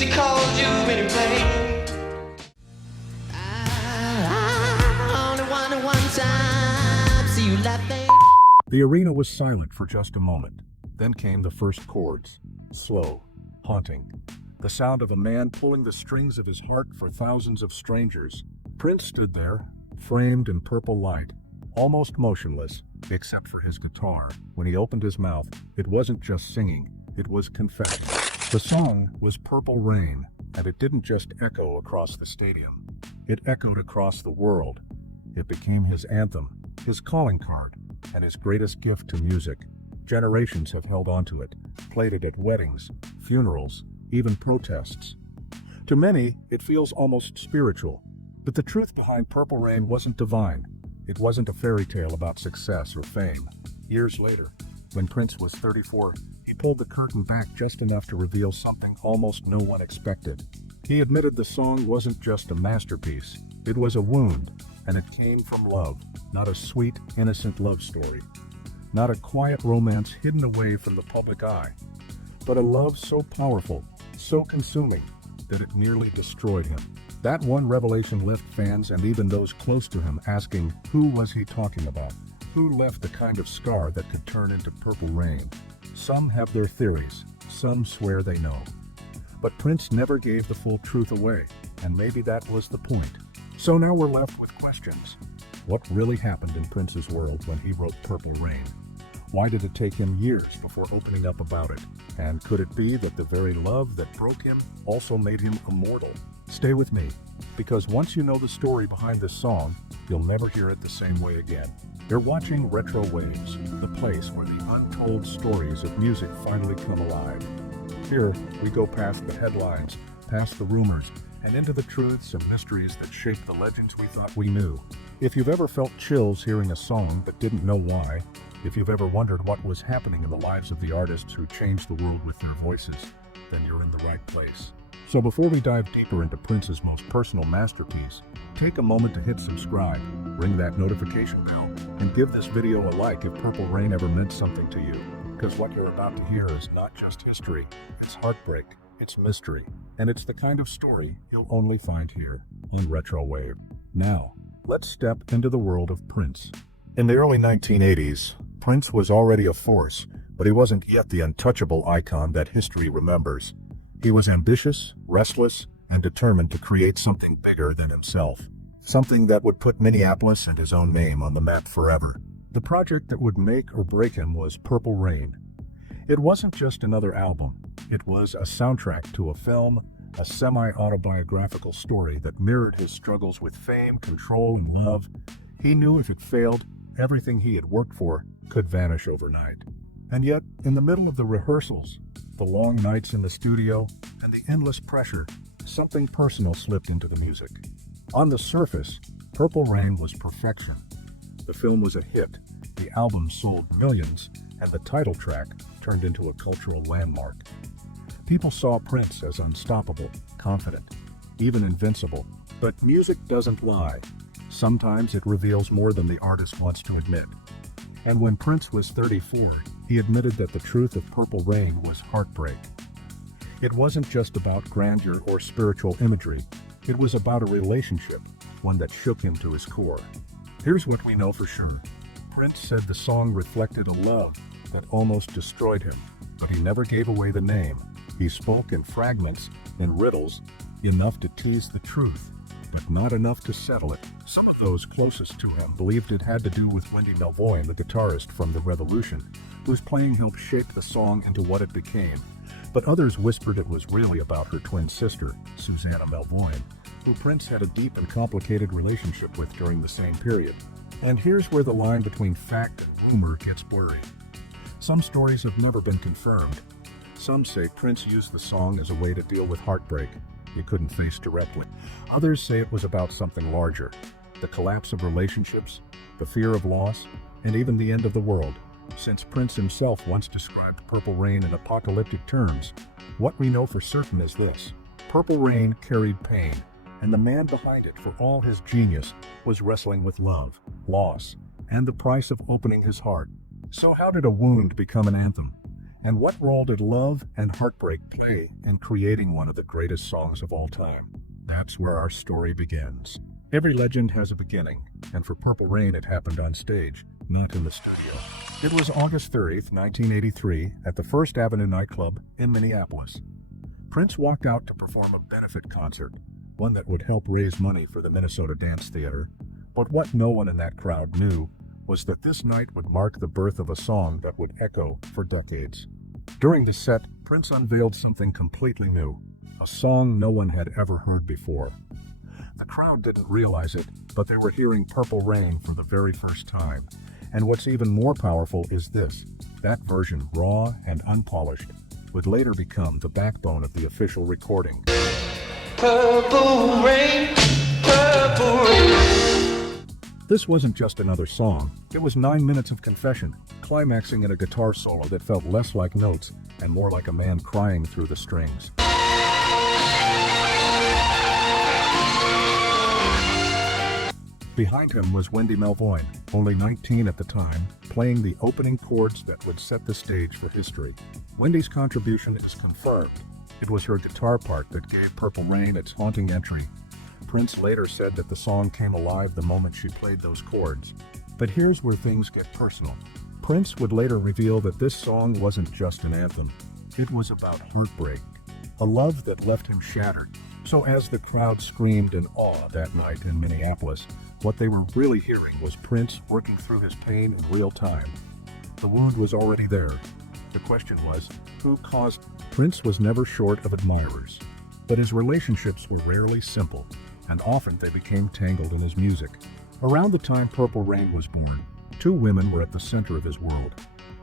he called you anyway. I only wanted one time, see you laughing. The arena was silent for just a moment. Then came the first chords, slow, haunting. The sound of a man pulling the strings of his heart for thousands of strangers. Prince stood there, framed in purple light, almost motionless, except for his guitar. When he opened his mouth, it wasn't just singing, it was confession. The song was Purple Rain, and it didn't just echo across the stadium. It echoed across the world. It became his anthem, his calling card, and his greatest gift to music. Generations have held onto it, played it at weddings, funerals, even protests. To many, it feels almost spiritual. But the truth behind Purple Rain wasn't divine. It wasn't a fairy tale about success or fame. Years later, when Prince was 34, he pulled the curtain back just enough to reveal something almost no one expected. He admitted the song wasn't just a masterpiece. It was a wound, and it came from love, not a sweet, innocent love story. Not a quiet romance hidden away from the public eye, but a love so powerful, so consuming, that it nearly destroyed him. That one revelation left fans and even those close to him asking, who was he talking about? Who left the kind of scar that could turn into purple rain? Some have their theories, some swear they know. But Prince never gave the full truth away, and maybe that was the point. So now we're left with questions. What really happened in Prince's world when he wrote Purple Rain? Why did it take him years before opening up about it? And could it be that the very love that broke him also made him immortal? Stay with me, because once you know the story behind this song, you'll never hear it the same way again. You're watching RetroWaves, the place where the untold stories of music finally come alive. Here, we go past the headlines, past the rumors, and into the truths and mysteries that shape the legends we thought we knew. If you've ever felt chills hearing a song but didn't know why, if you've ever wondered what was happening in the lives of the artists who changed the world with their voices, then you're in the right place. So before we dive deeper into Prince's most personal masterpiece, take a moment to hit subscribe, ring that notification bell, and give this video a like if Purple Rain ever meant something to you. Because what you're about to hear is not just history, it's heartbreak, it's mystery, and it's the kind of story you'll only find here in RetroWave. Now, let's step into the world of Prince. In the early 1980s, Prince was already a force, but he wasn't yet the untouchable icon that history remembers. He was ambitious, restless, and determined to create something bigger than himself. Something that would put Minneapolis and his own name on the map forever. The project that would make or break him was Purple Rain. It wasn't just another album. It was a soundtrack to a film, a semi-autobiographical story that mirrored his struggles with fame, control, and love. He knew if it failed, everything he had worked for could vanish overnight. And yet, in the middle of the rehearsals, the long nights in the studio, and the endless pressure, something personal slipped into the music. On the surface, Purple Rain was perfection. The film was a hit, the album sold millions, and the title track turned into a cultural landmark. People saw Prince as unstoppable, confident, even invincible. But music doesn't lie. Sometimes it reveals more than the artist wants to admit. And when Prince was 34, he admitted that the truth of Purple Rain was heartbreak. It wasn't just about grandeur or spiritual imagery. It was about a relationship, one that shook him to his core. Here's what we know for sure. Prince said the song reflected a love that almost destroyed him, but he never gave away the name. He spoke in fragments, in riddles, enough to tease the truth, but not enough to settle it. Some of those closest to him believed it had to do with Wendy Melvoin, the guitarist from The Revolution, whose playing helped shape the song into what it became. But others whispered it was really about her twin sister, Susanna Melvoin, who Prince had a deep and complicated relationship with during the same period. And here's where the line between fact and rumor gets blurry. Some stories have never been confirmed. Some say Prince used the song as a way to deal with heartbreak he couldn't face directly. Others say it was about something larger, the collapse of relationships, the fear of loss, and even the end of the world. Since Prince himself once described Purple Rain in apocalyptic terms, what we know for certain is this: Purple Rain carried pain, and the man behind it, for all his genius, was wrestling with love, loss, and the price of opening his heart. So how did a wound become an anthem? And what role did love and heartbreak play in creating one of the greatest songs of all time? That's where our story begins. Every legend has a beginning, and for Purple Rain it happened on stage, not in the studio. It was August 30th, 1983, at the First Avenue nightclub in Minneapolis. Prince walked out to perform a benefit concert, one that would help raise money for the Minnesota Dance Theater. But what no one in that crowd knew was that this night would mark the birth of a song that would echo for decades. During the set, Prince unveiled something completely new, a song no one had ever heard before. The crowd didn't realize it, but they were hearing Purple Rain for the very first time. And what's even more powerful is this: that version, raw and unpolished, would later become the backbone of the official recording. Purple rain, purple rain. This wasn't just another song, it was 9 minutes of confession, climaxing in a guitar solo that felt less like notes and more like a man crying through the strings. Behind him was Wendy Melvoin, only 19 at the time, playing the opening chords that would set the stage for history. Wendy's contribution is confirmed. It was her guitar part that gave Purple Rain its haunting entry. Prince later said that the song came alive the moment she played those chords. But here's where things get personal. Prince would later reveal that this song wasn't just an anthem. It was about heartbreak, a love that left him shattered. So as the crowd screamed in awe that night in Minneapolis, what they were really hearing was Prince working through his pain in real time. The wound was already there. The question was, who caused it? Prince was never short of admirers, but his relationships were rarely simple, and often they became tangled in his music. Around the time Purple Rain was born, two women were at the center of his world: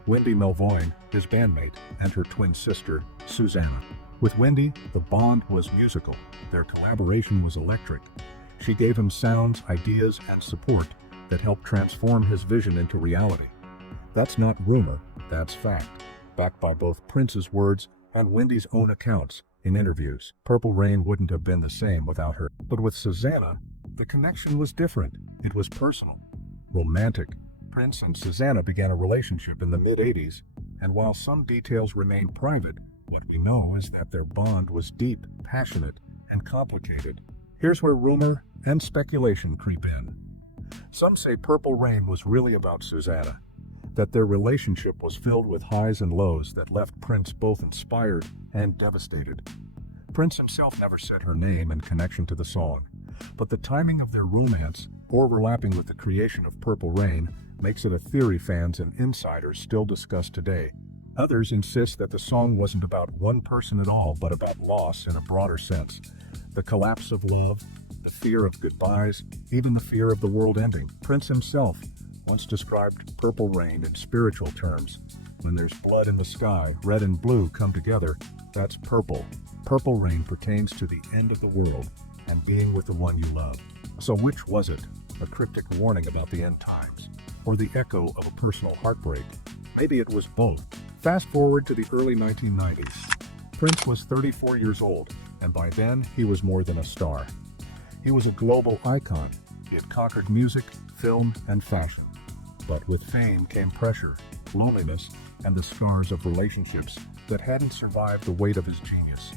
Wendy Melvoin, his bandmate, and her twin sister, Susanna. With Wendy, the bond was musical. Their collaboration was electric. She gave him sounds, ideas, and support that helped transform his vision into reality. That's not rumor, that's fact, backed by both Prince's words and Wendy's own accounts in interviews. Purple Rain wouldn't have been the same without her. But with Susanna, the connection was different. It was personal, romantic. Prince and Susanna began a relationship in the mid-'80s, and while some details remain private, what we know is that their bond was deep, passionate, and complicated. Here's where rumor and speculation creep in. Some say Purple Rain was really about Susanna, that their relationship was filled with highs and lows that left Prince both inspired and devastated. Prince himself never said her name in connection to the song, but the timing of their romance, overlapping with the creation of Purple Rain, makes it a theory fans and insiders still discuss today. Others insist that the song wasn't about one person at all, but about loss in a broader sense. The collapse of love, the fear of goodbyes, even the fear of the world ending. Prince himself once described Purple Rain in spiritual terms. When there's blood in the sky, red and blue come together, that's purple. Purple Rain pertains to the end of the world and being with the one you love. So which was it? A cryptic warning about the end times, or the echo of a personal heartbreak? Maybe it was both. Fast forward to the early 1990s. Prince was 34 years old, and by then he was more than a star. He was a global icon. He had conquered music, film, and fashion. But with fame came pressure, loneliness, and the scars of relationships that hadn't survived the weight of his genius.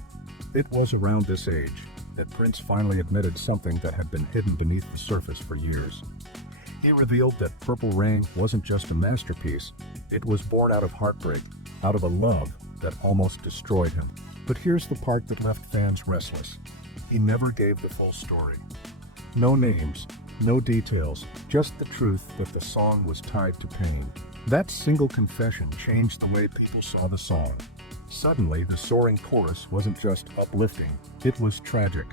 It was around this age that Prince finally admitted something that had been hidden beneath the surface for years. He revealed that Purple Rain wasn't just a masterpiece, it was born out of heartbreak, out of a love that almost destroyed him. But here's the part that left fans restless. He never gave the full story. No names, no details, just the truth that the song was tied to pain. That single confession changed the way people saw the song. Suddenly, the soaring chorus wasn't just uplifting, it was tragic.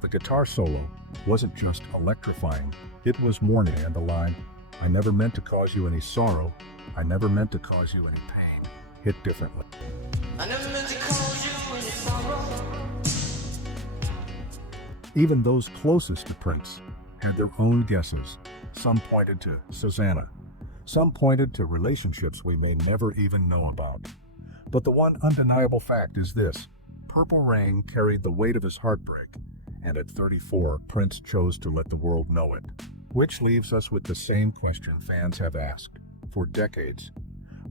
The guitar solo wasn't just electrifying, it was mourning, and the line, "I never meant to cause you any sorrow, I never meant to cause you any pain," hit differently. I never meant to cause you any sorrow. Even those closest to Prince had their own guesses. Some pointed to Susanna. Some pointed to relationships we may never even know about. But the one undeniable fact is this: Purple Rain carried the weight of his heartbreak, and at 34, Prince chose to let the world know it. Which leaves us with the same question fans have asked for decades.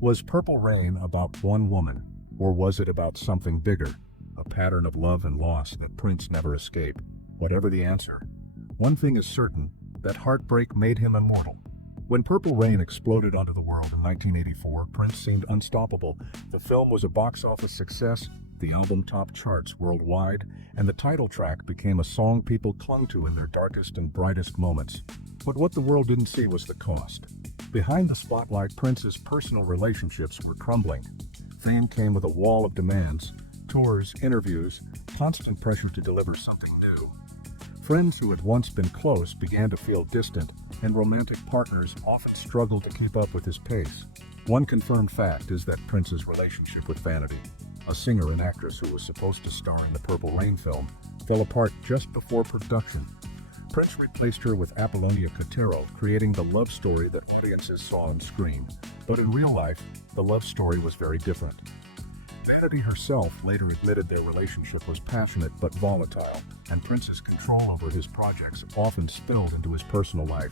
Was Purple Rain about one woman, or was it about something bigger, a pattern of love and loss that Prince never escaped? Whatever the answer, one thing is certain, that heartbreak made him immortal. When Purple Rain exploded onto the world in 1984, Prince seemed unstoppable. The film was a box office success, the album topped charts worldwide, and the title track became a song people clung to in their darkest and brightest moments. But what the world didn't see was the cost. Behind the spotlight, Prince's personal relationships were crumbling. Fame came with a wall of demands, tours, interviews, constant pressure to deliver something new. Friends who had once been close began to feel distant, and romantic partners often struggled to keep up with his pace. One confirmed fact is that Prince's relationship with Vanity, a singer and actress who was supposed to star in the Purple Rain film, fell apart just before production. Prince replaced her with Apollonia Cotero, creating the love story that audiences saw on screen. But in real life, the love story was very different. Vanity herself later admitted their relationship was passionate but volatile, and Prince's control over his projects often spilled into his personal life.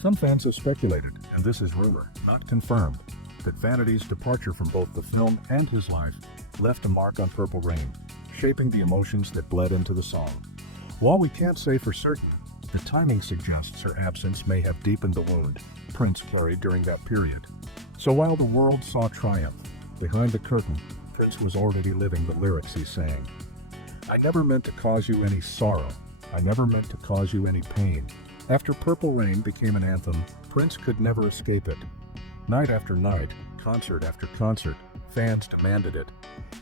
Some fans have speculated, and this is rumor, not confirmed, that Vanity's departure from both the film and his life left a mark on Purple Rain, shaping the emotions that bled into the song. While we can't say for certain, the timing suggests her absence may have deepened the wound Prince carried during that period. So while the world saw triumph, behind the curtain, Prince was already living the lyrics he sang. I never meant to cause you any sorrow. I never meant to cause you any pain. After Purple Rain became an anthem, Prince could never escape it. Night after night, concert after concert, fans demanded it.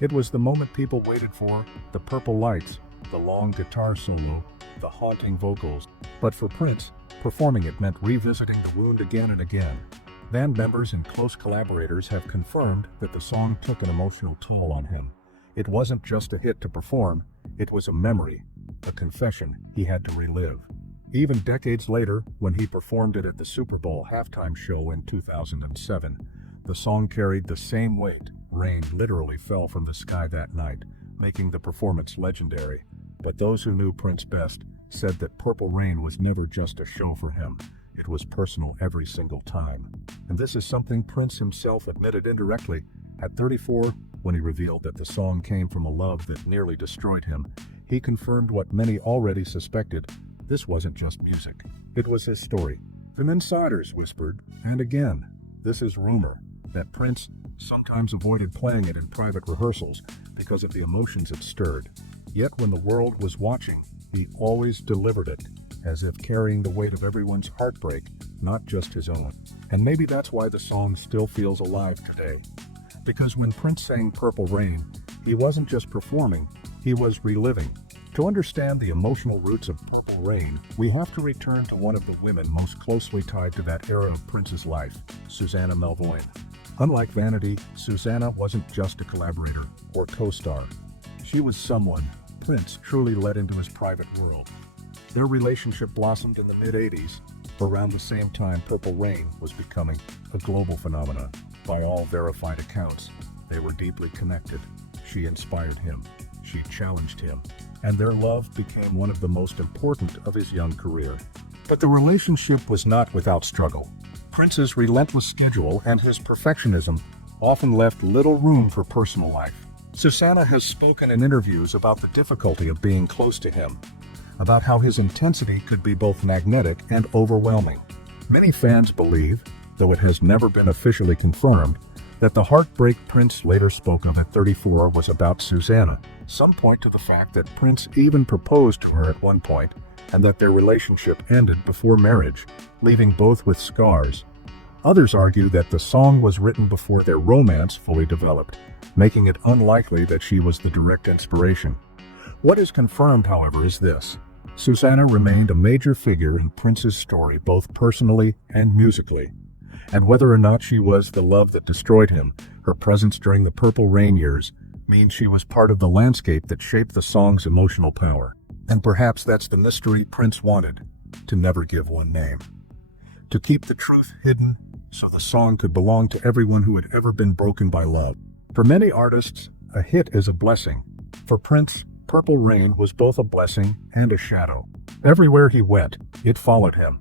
It was the moment people waited for, the purple lights, the long guitar solo, the haunting vocals. But for Prince, performing it meant revisiting the wound again and again. Band members and close collaborators have confirmed that the song took an emotional toll on him. It wasn't just a hit to perform, it was a memory, a confession he had to relive. Even decades later, when he performed it at the Super Bowl halftime show in 2007, the song carried the same weight. Rain literally fell from the sky that night, making the performance legendary. But those who knew Prince best said that Purple Rain was never just a show for him. It was personal every single time. And this is something Prince himself admitted indirectly. At 34, when he revealed that the song came from a love that nearly destroyed him, he confirmed what many already suspected. This wasn't just music. It was his story. Some insiders whispered, and again, this is rumor, that Prince sometimes avoided playing it in private rehearsals because of the emotions it stirred. Yet when the world was watching, he always delivered it, as if carrying the weight of everyone's heartbreak, not just his own. And maybe that's why the song still feels alive today. Because when Prince sang Purple Rain, he wasn't just performing, he was reliving. To understand the emotional roots of Purple Rain, we have to return to one of the women most closely tied to that era of Prince's life, Susanna Melvoin. Unlike Vanity, Susanna wasn't just a collaborator or co-star. She was someone Prince truly let into his private world. Their relationship blossomed in the mid-'80s, around the same time Purple Rain was becoming a global phenomenon. By all verified accounts, they were deeply connected. She inspired him, she challenged him, and their love became one of the most important of his young career. But the relationship was not without struggle. Prince's relentless schedule and his perfectionism often left little room for personal life. Susanna has spoken in interviews about the difficulty of being close to him, about how his intensity could be both magnetic and overwhelming. Many fans believe, though it has never been officially confirmed, that the heartbreak Prince later spoke of at 34 was about Susanna. Some point to the fact that Prince even proposed to her at one point, and that their relationship ended before marriage, leaving both with scars. Others argue that the song was written before their romance fully developed, making it unlikely that she was the direct inspiration. What is confirmed, however, is this. Susanna remained a major figure in Prince's story both personally and musically. And whether or not she was the love that destroyed him, her presence during the Purple Rain years means she was part of the landscape that shaped the song's emotional power. And perhaps that's the mystery Prince wanted, to never give one name. To keep the truth hidden so the song could belong to everyone who had ever been broken by love. For many artists, a hit is a blessing. For Prince, Purple Rain was both a blessing and a shadow. Everywhere he went, it followed him.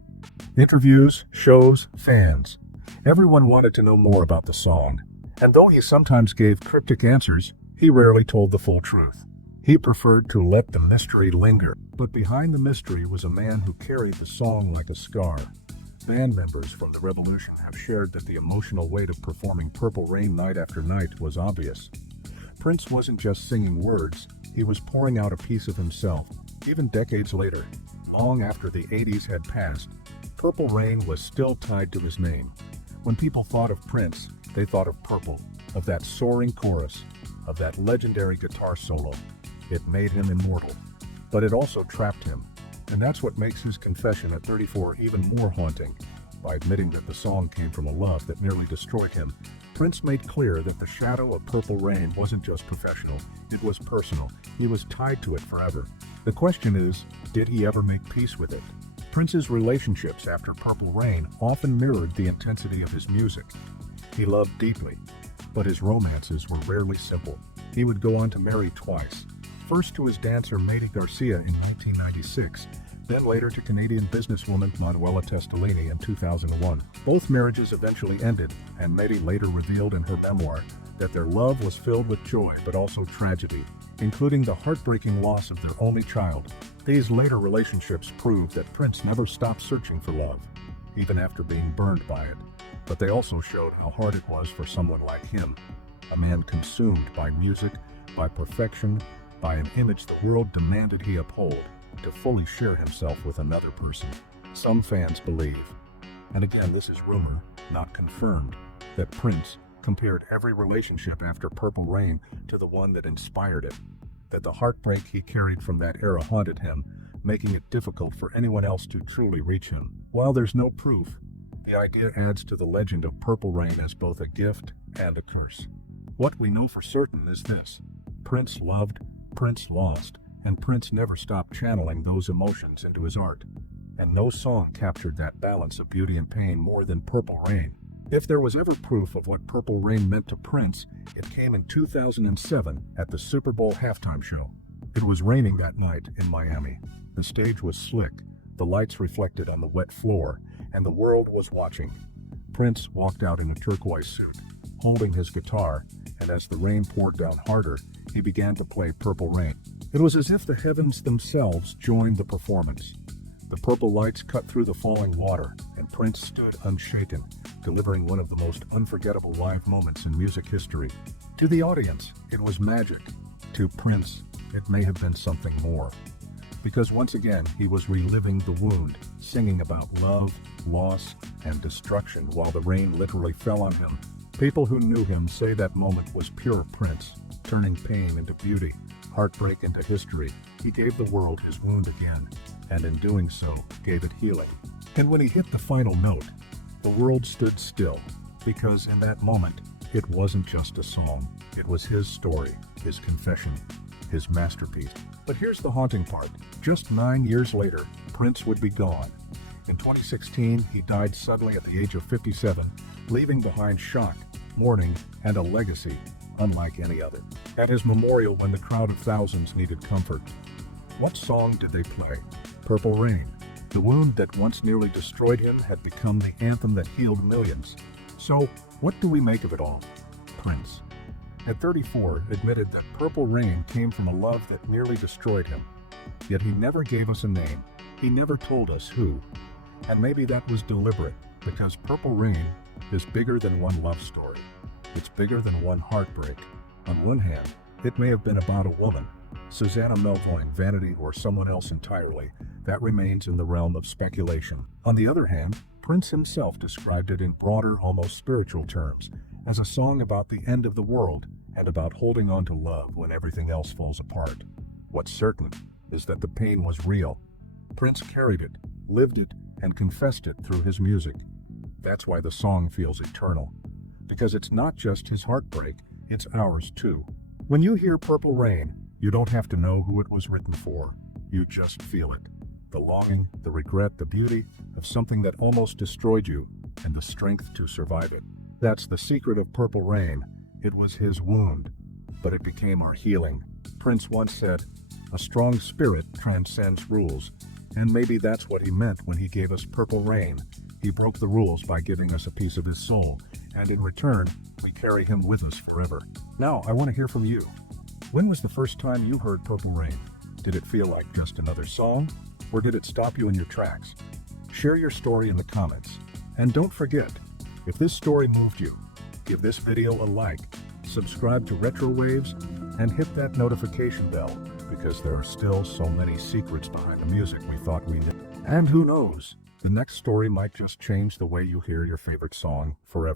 Interviews, shows, fans. Everyone wanted to know more about the song. And though he sometimes gave cryptic answers, he rarely told the full truth. He preferred to let the mystery linger. But behind the mystery was a man who carried the song like a scar. Band members from the Revolution have shared that the emotional weight of performing Purple Rain night after night was obvious. Prince wasn't just singing words, he was pouring out a piece of himself. Even decades later, long after the 80s had passed, Purple Rain was still tied to his name. When people thought of Prince, they thought of Purple, of that soaring chorus, of that legendary guitar solo. It made him immortal, but it also trapped him. And that's what makes his confession at 34 even more haunting. By admitting that the song came from a love that nearly destroyed him, Prince made clear that the shadow of Purple Rain wasn't just professional, it was personal. He was tied to it forever. The question is, did he ever make peace with it? Prince's relationships after Purple Rain often mirrored the intensity of his music. He loved deeply, but his romances were rarely simple. He would go on to marry twice. First to his dancer Maite Garcia in 1996, then later to Canadian businesswoman Manuela Testolini in 2001. Both marriages eventually ended, and Maite later revealed in her memoir that their love was filled with joy but also tragedy, including the heartbreaking loss of their only child. These later relationships proved that Prince never stopped searching for love, even after being burned by it. But they also showed how hard it was for someone like him, a man consumed by music, by perfection, by an image the world demanded he uphold, to fully share himself with another person. Some fans believe, and again this is rumor, not confirmed, that Prince compared every relationship after Purple Rain to the one that inspired it, that the heartbreak he carried from that era haunted him, making it difficult for anyone else to truly reach him. While there's no proof, the idea adds to the legend of Purple Rain as both a gift and a curse. What we know for certain is this: Prince loved, Prince lost, and Prince never stopped channeling those emotions into his art. And no song captured that balance of beauty and pain more than Purple Rain. If there was ever proof of what Purple Rain meant to Prince, it came in 2007 at the Super Bowl halftime show. It was raining that night in Miami. The stage was slick, the lights reflected on the wet floor, and the world was watching. Prince walked out in a turquoise suit, holding his guitar, and as the rain poured down harder, he began to play Purple Rain. It was as if the heavens themselves joined the performance. The purple lights cut through the falling water, and Prince stood unshaken, delivering one of the most unforgettable live moments in music history. To the audience, it was magic. To Prince, it may have been something more. Because once again, he was reliving the wound, singing about love, loss, and destruction while the rain literally fell on him. People who knew him say that moment was pure Prince, turning pain into beauty, heartbreak into history. He gave the world his wound again, and in doing so, gave it healing. And when he hit the final note, the world stood still, because in that moment, it wasn't just a song. It was his story, his confession, his masterpiece. But here's the haunting part. Just 9 years later, Prince would be gone. In 2016, he died suddenly at the age of 57, leaving behind shock, mourning, and a legacy unlike any other. At his memorial, when the crowd of thousands needed comfort, what song did they play? Purple Rain. The wound that once nearly destroyed him had become the anthem that healed millions. So, what do we make of it all? Prince, at 34, admitted that Purple Rain came from a love that nearly destroyed him. Yet he never gave us a name. He never told us who. And maybe that was deliberate, because Purple Rain is bigger than one love story. It's bigger than one heartbreak. On one hand, it may have been about a woman, Susanna Melvoin, Vanity, or someone else entirely. That remains in the realm of speculation. On the other hand, Prince himself described it in broader, almost spiritual terms, as a song about the end of the world and about holding on to love when everything else falls apart. What's certain is that the pain was real. Prince carried it, lived it, and confessed it through his music. That's why the song feels eternal. Because it's not just his heartbreak, it's ours too. When you hear Purple Rain, you don't have to know who it was written for. You just feel it. The longing, the regret, the beauty of something that almost destroyed you, and the strength to survive it. That's the secret of Purple Rain. It was his wound, but it became our healing. Prince once said, "A strong spirit transcends rules." And maybe that's what he meant when he gave us Purple Rain. He broke the rules by giving us a piece of his soul, and in return, we carry him with us forever. Now, I want to hear from you. When was the first time you heard Purple Rain? Did it feel like just another song, or did it stop you in your tracks? Share your story in the comments. And don't forget, if this story moved you, give this video a like, subscribe to RetroWaves, and hit that notification bell, because there are still so many secrets behind the music we thought we knew. And who knows, the next story might just change the way you hear your favorite song forever.